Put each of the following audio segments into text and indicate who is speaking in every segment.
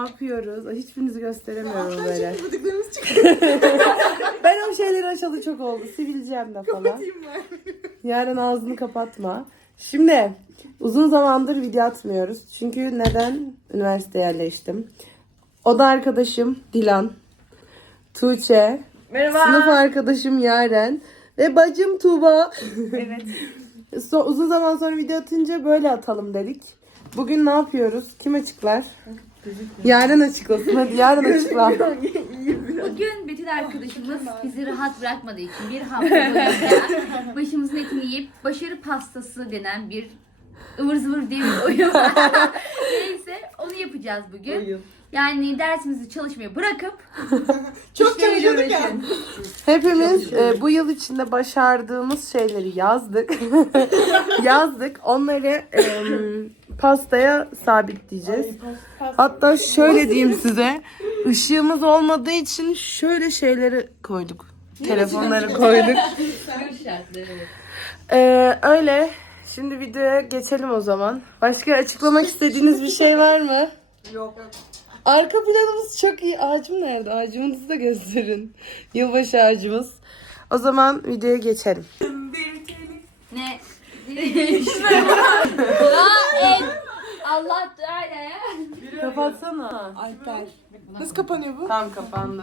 Speaker 1: yapıyoruz? Ay, hiçbirinizi gösteremiyorum böyle.
Speaker 2: Hatta bıdıklarımız çıkıyor.
Speaker 1: Ben o şeyleri açalı çok oldu. Sivilcem de falan.
Speaker 2: Kapatayım ben.
Speaker 1: Yarın ağzını kapatma. Şimdi uzun zamandır video atmıyoruz. Çünkü neden? Üniversiteye yerleştim. Oda arkadaşım Dilan, Tuğçe,
Speaker 2: Merhaba.
Speaker 1: sınıf arkadaşım Yaren ve bacım Tuğba.
Speaker 2: Evet.
Speaker 1: Uzun zaman sonra video atınca böyle atalım dedik. Bugün ne yapıyoruz? Kim açıklar? Yaren açıklasın. Hadi Yaren açıkla.
Speaker 3: Bugün Betül arkadaşımız bizi rahat bırakmadığı için bir hafta boyunca başımızın etini yiyip başarı pastası denen bir ıvır zıvır diye bir oyun var. Neyse onu yapacağız bugün. Yani dersimizi çalışmaya bırakıp
Speaker 2: Çok
Speaker 3: işleriyle
Speaker 2: çalışıyorduk ya.
Speaker 3: uğraşın.
Speaker 1: Hepimiz bu yıl içinde başardığımız şeyleri yazdık. Yazdık. Onları pastaya sabitleyeceğiz. Hatta şöyle diyeyim size. Işığımız olmadığı için şöyle şeyleri koyduk. Telefonları koyduk.
Speaker 3: Görüş şartları, evet.
Speaker 1: Öyle. Şimdi videoya geçelim o zaman. Başka açıklamak istediğiniz bir şey var mı?
Speaker 2: Yok.
Speaker 1: Arka planımız çok iyi. Ağacım nerede? Ağacımızı da gösterin. Yılbaşı ağacımız. O zaman videoya geçelim.
Speaker 3: Ne? Allah öyle.
Speaker 1: Kapatsana.
Speaker 2: Alper. Nasıl kapanıyor bu?
Speaker 1: Tam kapandı.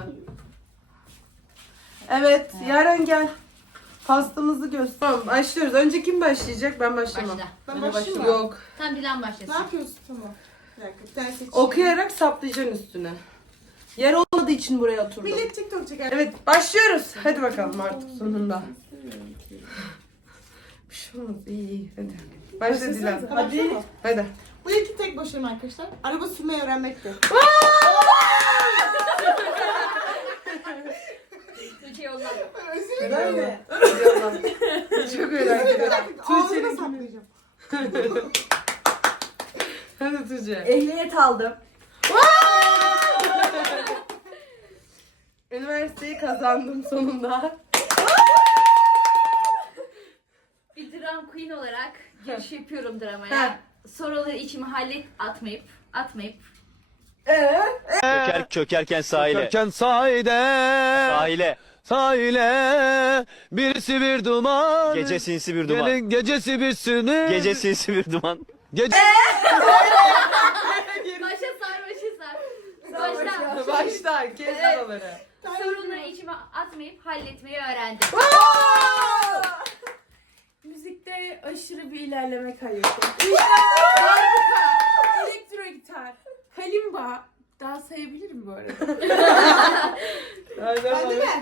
Speaker 1: Evet, Yaren gel. Pastamızı göster. Tamam, başlıyoruz. Önce kim başlayacak? Ben başlamam.
Speaker 3: Başla.
Speaker 2: Ben başlayayım mı?
Speaker 1: Yok.
Speaker 3: Tam Dilan
Speaker 2: Ne
Speaker 3: başlasın.
Speaker 2: yapıyorsun? Tamam. Bir dakika. Bir tane seçeyim.
Speaker 1: Okuyarak saplayacaksın üstüne. Yer olmadığı için buraya oturdum.
Speaker 2: Millet TikTok çeker.
Speaker 1: Evet, başlıyoruz. Hadi bakalım artık sonunda. Bir şey olmaz. İyi. Hadi. Başla Dilan.
Speaker 2: Hadi.
Speaker 1: Hadi.
Speaker 2: Bu ilki tek başarım arkadaşlar. Araba sürmeyi öğrenmekti.
Speaker 3: Tuğçe yolla.
Speaker 2: Özür
Speaker 1: Neden
Speaker 2: dilerim.
Speaker 1: mi? Çok eğlenceli.
Speaker 2: Ağzına
Speaker 1: Tuğçe'nin
Speaker 2: saklayacağım.
Speaker 1: Hadi Tuğçe.
Speaker 4: Ehliyet aldım.
Speaker 1: Üniversiteyi kazandım sonunda.
Speaker 3: Bir dram queen olarak giriş yapıyorum
Speaker 1: Ha.
Speaker 3: dramaya. Soruları içime atmayıp
Speaker 5: Çökerken sahile.
Speaker 6: Çökerken sahile. Sahile. Birisi bir duman.
Speaker 5: Gece sinsi bir duman.
Speaker 6: Gecesi bir sünür.
Speaker 5: Gece sinsi bir duman.
Speaker 6: Gece.
Speaker 3: başa sar. Başla.
Speaker 1: Başla. Kes oraları.
Speaker 3: Sorunları içime atmayıp halletmeyi öğrendim.
Speaker 4: Müzikte aşırı bir ilerleme kaydı. Elektro gitar, kalimba. Daha sayabilirim bu arada.
Speaker 2: Ben de mi?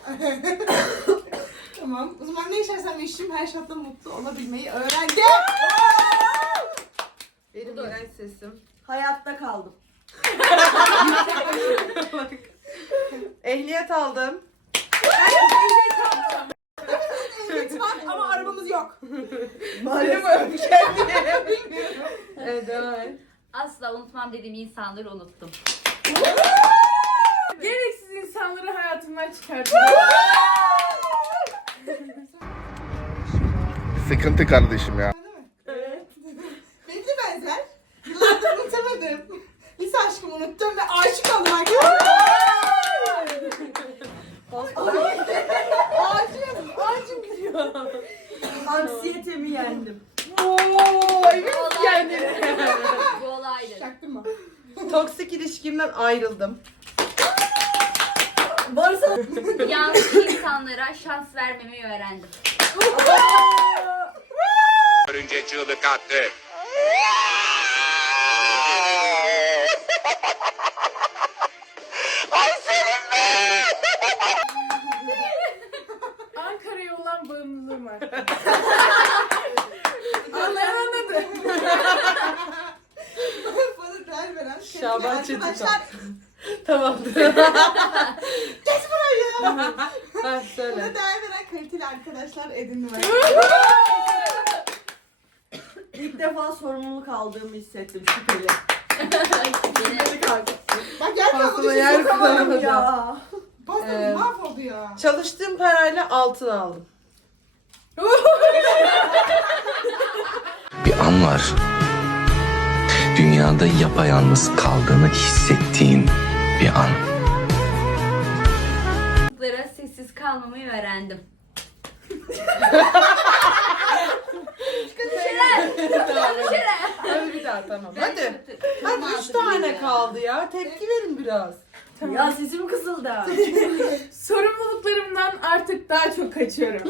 Speaker 2: Tamam. O zaman ne yaşarsam yaşayayım her şartla mutlu olabilmeyi öğrendim.
Speaker 1: Benim iğrenç sesim.
Speaker 4: Hayatta kaldım.
Speaker 1: Ehliyet aldım.
Speaker 2: Ehliyet var ama arabamız yok.
Speaker 4: Maalesef.
Speaker 1: Evet, devam et.
Speaker 3: Asla unutmam dediğim insanları unuttum.
Speaker 4: Gereksiz insanları hayatımdan çıkardım.
Speaker 7: Sıkıntı kardeşim ya.
Speaker 4: Evet.
Speaker 2: Benimle benzer. Yıllardır unutamadım. Lise aşkımı unuttum ve aşık oldum arkadaşlar. Ağacım gidiyor.
Speaker 4: Anksiyetemi yendim.
Speaker 3: Bu olaydı.
Speaker 2: Çaktırma.
Speaker 1: Toksik ilişkimden ayrıldım.
Speaker 4: Varsa
Speaker 3: Yanlış insanlara şans vermemeyi öğrendim.
Speaker 7: Görünce çığlık attı.
Speaker 4: Ankara'ya olan bağımlılığım var. Anlayan anladı.
Speaker 2: Bana değer veren
Speaker 1: Şaban Çetin.
Speaker 2: arkadaşlar.
Speaker 1: Tamamdır.
Speaker 2: Kes burayı.
Speaker 1: Ha,
Speaker 2: Bana
Speaker 1: söyle.
Speaker 2: değer veren kaliteli arkadaşlar edindim ben.
Speaker 4: İlk defa sorumluluk aldığımı hissettim şüpheli.
Speaker 2: Bak gel
Speaker 1: Pastama
Speaker 2: kalmadı.
Speaker 1: yer
Speaker 2: Yer
Speaker 1: kullanamadım.
Speaker 4: Ya.
Speaker 2: Pastamız mahvoldu ya.
Speaker 1: Çalıştığım parayla altın aldım.
Speaker 8: Bir an var. Dünya dünyada yapayalnız kaldığını hissettiğin bir an.
Speaker 3: Çocuklara sessiz kalmamayı öğrendim.
Speaker 1: Hadi bir daha tamam. Hadi. Hadi 3 tane kaldı ya. Tepki verin biraz.
Speaker 2: Ya sesim kısıldı.
Speaker 4: Sorumluluklarımdan artık daha çok kaçıyorum.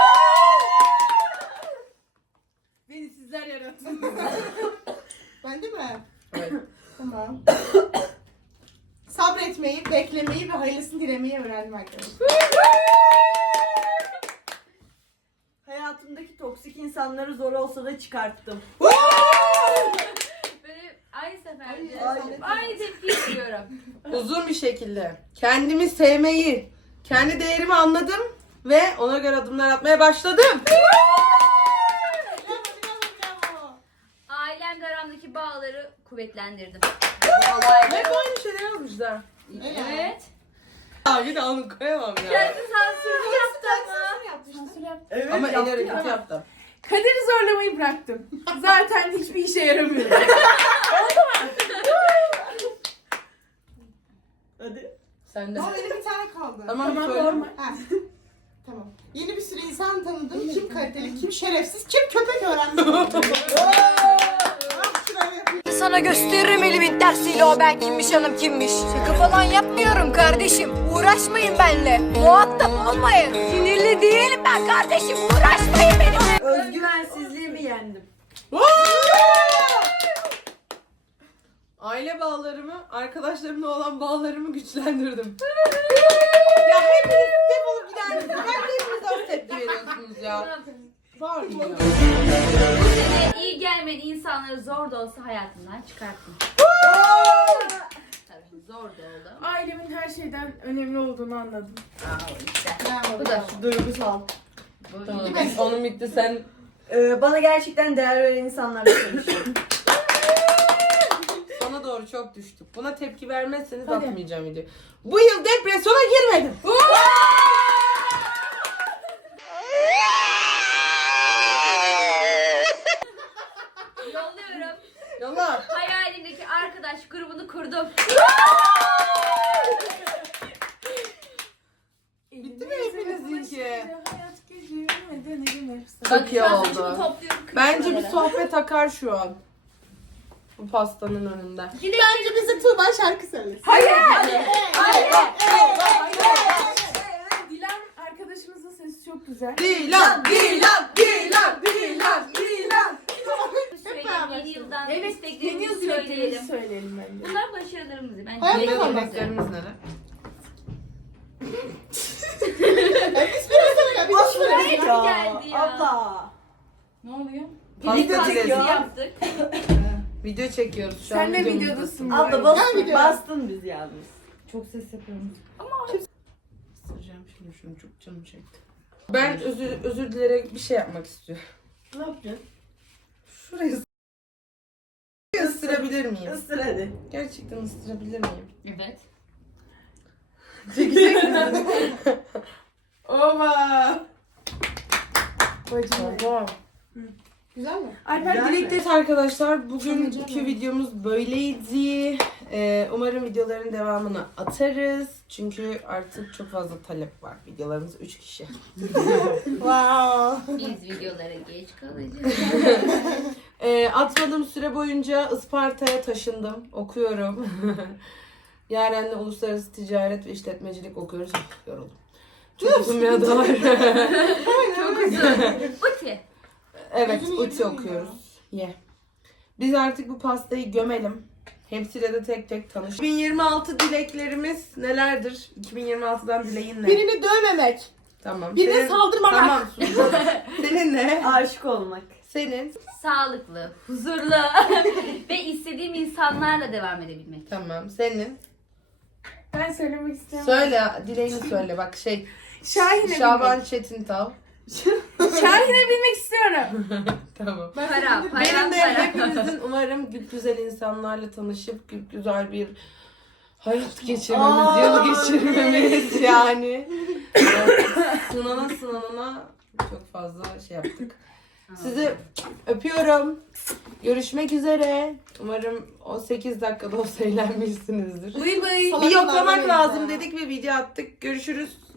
Speaker 4: Beni sizler yarattınız.
Speaker 2: Ben de mi?
Speaker 1: Evet.
Speaker 2: Tamam. Sabretmeyi, beklemeyi ve hayırlısını dilemeyi öğrendim arkadaşlar.
Speaker 9: Hayatımdaki toksik insanları zor olsa da çıkarttım.
Speaker 3: Böyle aynı seferde
Speaker 2: Ay,
Speaker 3: aynı tepki veriyorum.
Speaker 1: Uzun bir şekilde kendimi sevmeyi, kendi değerimi anladım ve ona göre adımlar atmaya başladım.
Speaker 3: Ailemle aramdaki bağları kuvvetlendirdim.
Speaker 1: Hep aynı şeyler yazmışlar.
Speaker 3: Evet.
Speaker 1: Abi de onu koyamam ya.
Speaker 3: Kendi sansürünü yaptı ama.
Speaker 1: Evet, ama el hareketi yaptım.
Speaker 4: Kaderi zorlamayı bıraktım. Zaten hiçbir işe yaramıyor.
Speaker 9: Hadi.
Speaker 1: Sen de.
Speaker 2: Ama benim bir tane kaldı.
Speaker 1: Tamam,
Speaker 4: Tamam,
Speaker 1: söyle.
Speaker 4: normal.
Speaker 2: Ha. Tamam. Yeni bir sürü insan tanıdım. Kim kaliteli, kim şerefsiz, kim köpek öğrendim.
Speaker 10: Sana gösteririm elimin tersiyle o ben kimmiş hanım kimmiş. Şaka falan yapmıyorum kardeşim. Uğraşmayın benimle. Muhatap olmayın. Sinirli değilim ben kardeşim. Uğraşmayın benimle.
Speaker 9: Özgüvensizliğimi yendim.
Speaker 1: Aile bağlarımı, arkadaşlarımla olan bağlarımı güçlendirdim. Ya hepiniz defolup gider misiniz? Ben de hepiniz az tepki veriyorsunuz ya. Var mı ya?
Speaker 3: Bu sene iyi gelmeyen insanları zor da olsa hayatımdan çıkarttım. Tabii zor da oldu.
Speaker 4: Ailemin her şeyden önemli olduğunu anladım.
Speaker 3: Bu da
Speaker 9: Duygusal.
Speaker 1: Tamam. Onun bitti sen.
Speaker 9: Bana gerçekten değer veren insanlarla tanışıyorum.
Speaker 1: Sana doğru çok düştük. Buna tepki vermezseniz
Speaker 4: Hadi.
Speaker 1: atmayacağım video. Bu yıl depresyona girmedim.
Speaker 3: yolluyorum.
Speaker 1: Yolla.
Speaker 3: Hayalimdeki arkadaş grubunu kurdum.
Speaker 1: Bitti mi hepinizinki?
Speaker 4: Hayat gecemi denerim hepsi.
Speaker 1: Çok iyi
Speaker 3: Şu an
Speaker 1: oldu.
Speaker 3: saçımı topluyorum.
Speaker 1: Bence bir
Speaker 3: kırıklara.
Speaker 1: sohbet akar şu an. Bu pastanın önünde.
Speaker 2: Bence bize Tuğba şarkı söylesin.
Speaker 4: Hayır. Dilan arkadaşımızın sesi çok güzel.
Speaker 1: Dilan, Dilan, Dilan, Dilan, Dilan.
Speaker 3: Söyleyelim, yeni yıldan
Speaker 4: Evet, yeni
Speaker 3: isteklerimizi
Speaker 4: yıl dileklerimizi
Speaker 3: söyleyelim.
Speaker 4: söyleyelim bence.
Speaker 3: Bunlar başarılarımızı. Bence
Speaker 2: Hayat
Speaker 1: Yeni
Speaker 2: bakalım.
Speaker 1: yemeklerimiz neler?
Speaker 3: Hep geldi ya.
Speaker 9: Abla.
Speaker 3: Ne oluyor?
Speaker 1: Pasta
Speaker 3: Pastası
Speaker 1: çilesi.
Speaker 3: yaptık.
Speaker 1: Video çekiyoruz şu an.
Speaker 4: Sen de
Speaker 1: videomuz
Speaker 4: videodasın.
Speaker 9: Abla
Speaker 2: Gel
Speaker 9: bastın,
Speaker 2: video.
Speaker 9: bastın biz yalnız. Çok ses yapıyorum.
Speaker 1: Isıracağım şimdi şunu, çok canım çekti. Ben özür dilerek bir şey yapmak istiyorum.
Speaker 9: Ne yapacaksın?
Speaker 1: Şurayı ısırabilir miyim?
Speaker 9: Isır hadi.
Speaker 1: Gerçekten ısırabilir miyim?
Speaker 3: Evet.
Speaker 1: Çekecek misin?
Speaker 4: Oba. Bacım.
Speaker 1: Tamam.
Speaker 2: Güzel mi?
Speaker 4: Alper
Speaker 9: Güzel mi?
Speaker 4: dilekleri
Speaker 1: Evet arkadaşlar, bugünkü videomuz böyleydi. Umarım videoların devamını atarız. Çünkü artık çok fazla talep var. Videolarımız 3 kişi.
Speaker 2: Wow.
Speaker 3: Biz videolara geç kalacağız.
Speaker 1: Atmadığım süre boyunca Isparta'ya taşındım. Okuyorum. Yaren'le Uluslararası Ticaret ve İşletmecilik okuyoruz. Yoruldum. Çok uzun bir adı var.
Speaker 3: Çok uzun. Uti.
Speaker 1: Evet,
Speaker 2: Uzun
Speaker 1: UTI
Speaker 2: yedi
Speaker 1: okuyoruz. Ye. Biz artık bu pastayı gömelim. Hepsiyle de tek tek tanış. 2026 dileklerimiz nelerdir? 2026'dan dileğin ne?
Speaker 2: Birini dövmemek.
Speaker 1: Tamam.
Speaker 2: Birine saldırmamak.
Speaker 1: Tamam. Senin ne?
Speaker 9: Aşık olmak.
Speaker 1: Senin.
Speaker 3: Sağlıklı, huzurlu ve istediğim insanlarla devam edebilmek.
Speaker 1: Tamam. Senin.
Speaker 4: Ben söylemek istiyorum.
Speaker 1: Söyle, dileğini söyle. Bak
Speaker 4: Şahin'e
Speaker 1: Şaban
Speaker 4: bilmek.
Speaker 1: Çetintal.
Speaker 4: Şahin'e bilmek istiyorum.
Speaker 1: Tamam.
Speaker 3: Para.
Speaker 1: Benim de hepimizin umarım güzel insanlarla tanışıp güzel bir hayat geçirmemiz, yıl geçirmemiz yani. Sınana çok fazla şey yaptık. Sizi öpüyorum. Görüşmek üzere. Umarım o 8 dakikada olsa eğlenmişsinizdir.
Speaker 2: Bıy bıy.
Speaker 1: Bir yoklamak lazım dedik ve video attık. Görüşürüz.